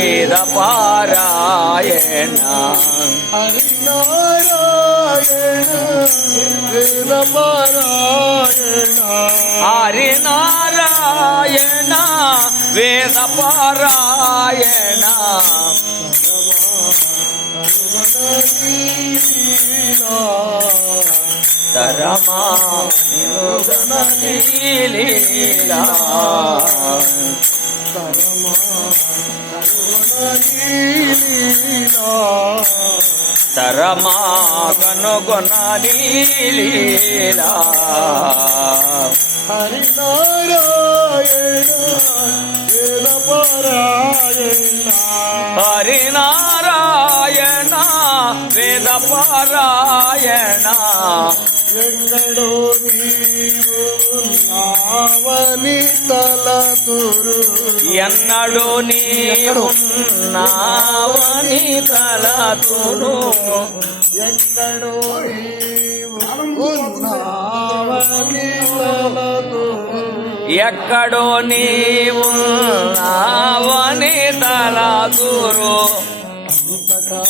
వేద పారాయణ హరినారాయణ వేద పారాయణ హరినారాయణ వేద పారాయణ తరమా లీలా తరమా కనుగొనని లీలా హరినారాయణ వేద పారాయణ హరినారాయణ వేద పారాయణ ఎక్కడో నీవు నావని తలతురు ఎన్నడు నీవున్నావని తలతును ఎక్కడో నీవు ఉన్నావని తలతురు ఎక్కడో నీవున్నావని తలతురు అంతటా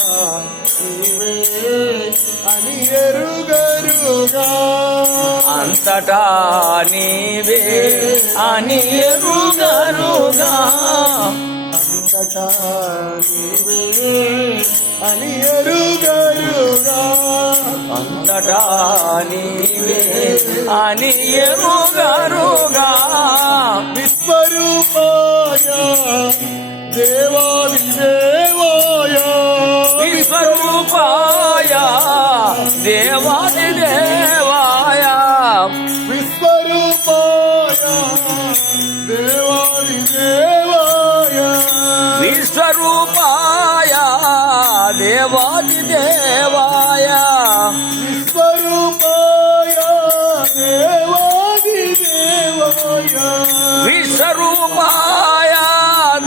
నీవే అని ఎరుగరుగా అంతటా నీవే అని ఎరుగరుగా అంతటా నీవే అని ఎరుగరుగా అంతటా నీవే అని ఎరుగరుగా విశ్వరూపాయ దేవాది దేవాయ విశ్వరూపాయ దేవాది దేవాయ విశ్వరూపాయ దేవాది దేవాయ విశ్వరూపాయ దేవాది దేవాయ విశ్వరూపాయ దేవాది దేవాయ విశ్వరూపాయ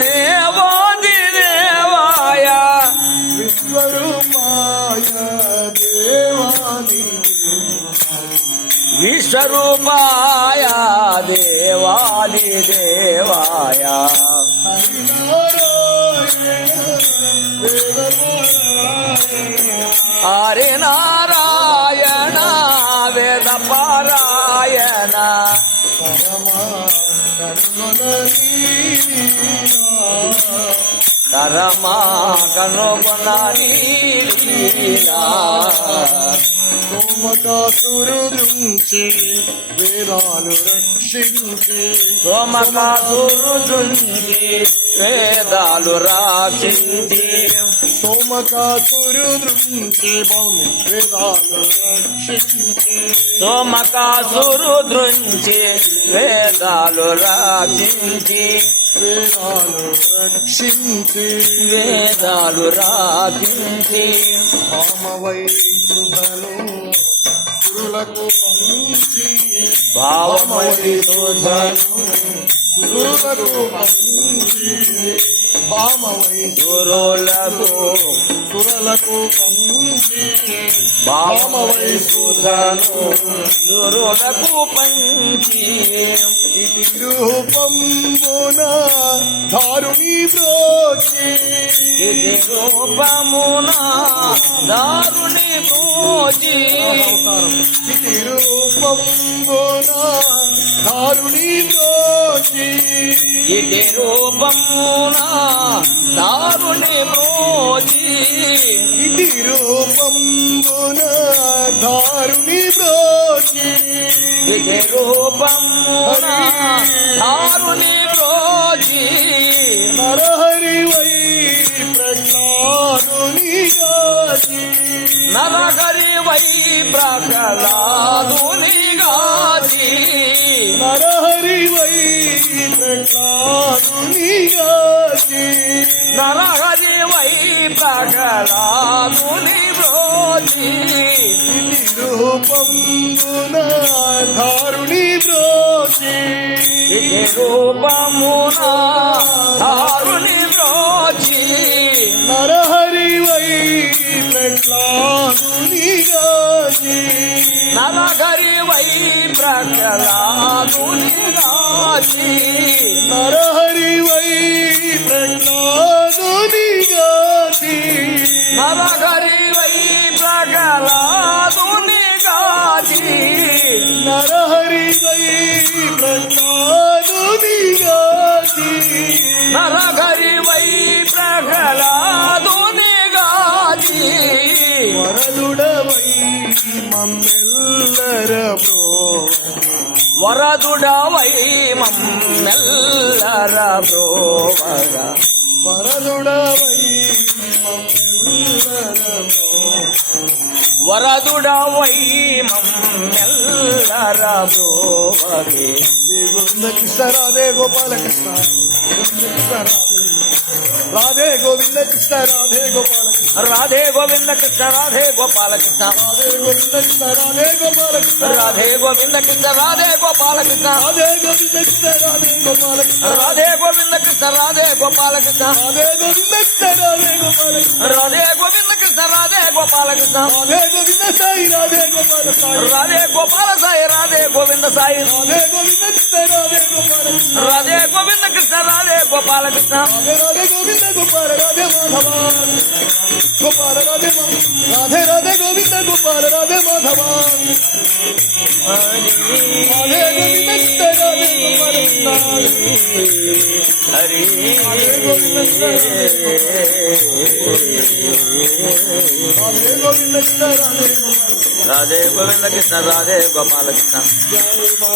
దేవాది దేవాయ విశ్వరూపాయ దేవాది విశ్వరూపాయ దేవాది దేవాయ హరినారాయణ వేద పారాయణ తరమా కనుగొనని లీలా సోమకాసురు దృంచి వేదాలు రక్షించి సోమకాసురు దృంచి వేదాలు రాచించి సోమకాసురు దృంచి వేదాలు రక్షించి సోమకాసురు దృంచి వేదాలు రాచించి వేదాలు రక్షించి వేదాలు రాచించి భామవై సుధను సురులకు పంచి భావమై సుధను సురులకు పంచి భామవై సురులకు సురలకు పంచి భావమై సుధను సురులకు పంచి ఇది రూపంబున దారుణి బ్రోచి ఇది రూపమున దారుని పూజి ఇది రూపంబున దారుణి బ్రోచి ఇది రూపమున దారుని పూజి ఇది రూపంబున దారుణి బ్రోచి ఇది రూపమున దారుని రోజి నరహరి వై ప్రహ్లాదుని గాచి నరహరి వై ప్రహ్లాదుని గాచి నరహరి వై ప్రహ్లాదుని గాచి నరహరి వై ప్రహ్లాదుని రోజి ఇది రూపంబున దారుణి బ్రోచి ఇది రూపమున దారుని రోజి నరహరి వై ప్రహ్లాదుని గాచి నరహరి వై ప్రహ్లాదుని గాచి నరహరి వై ప్రహ్లాదుని నరహరి వై ప్రహ్లాదుని గాచి నరహరి వై ప్రహ్లాదుని గాచి నరహరి వై ప్రహ్లాదుని గాచి వరదుడవై మమ్మెల్లర బ్రోవ వరదుడవై మమ్మెల్లర బ్రోవర వరదుడవై మమ్మెల్లర బ్రోవ వరదుడవై మమ్మెల్లర బ్రోవరే గోవింద కృష్ణ రాధే గోపాల కృష్ణ రాధే గోవింద కృష్ణ రాధే గోపాల కృష్ణ రాధే గోవింద కృష్ణ రాధే గోపాల కృష్ణ రాధే గోవింద కృష్ణ రాధే గోపాల కృష్ణ రాధే గోవింద కృష్ణ రాధే గోపాల కృష్ణ రాధే గోవింద కృష్ణ రాధే గోపాల కృష్ణ రాధే గోవింద కృష్ణ రాధే గోపాల కృష్ణ రాధే గోవింద కృష్ణ రాధే గోపాల కృష్ణ రాధే గోవింద కృష్ణ రాధే గోపాల కృష్ణ రాధే గోవింద సాయి రాధే గోపాల సాయి రాధే గోపాల సాయి రాధే గోవింద సాయి రాధే గోవింద కృష్ణ రాధే గోపాల కృష్ణ రాధే గోవింద కృష్ణ రాధే గోపాల కృష్ణ రాధే రాధే గోవింద గోపాల రాధే మాధవ గోపాల రాధే రాధే రాధే గోవింద గోపాల రాధే మాధవ రాధే గోవింద కృష్ణ రాధే గోపాల కృష్ణ హరి రాధే గోవింద కృష్ణ రాధే గోవింద కృష్ణ రాధే గోపాల కృష్ణ రాధే గోవింద కృష్ణ రాధే గోపాల కృష్ణ జై బాల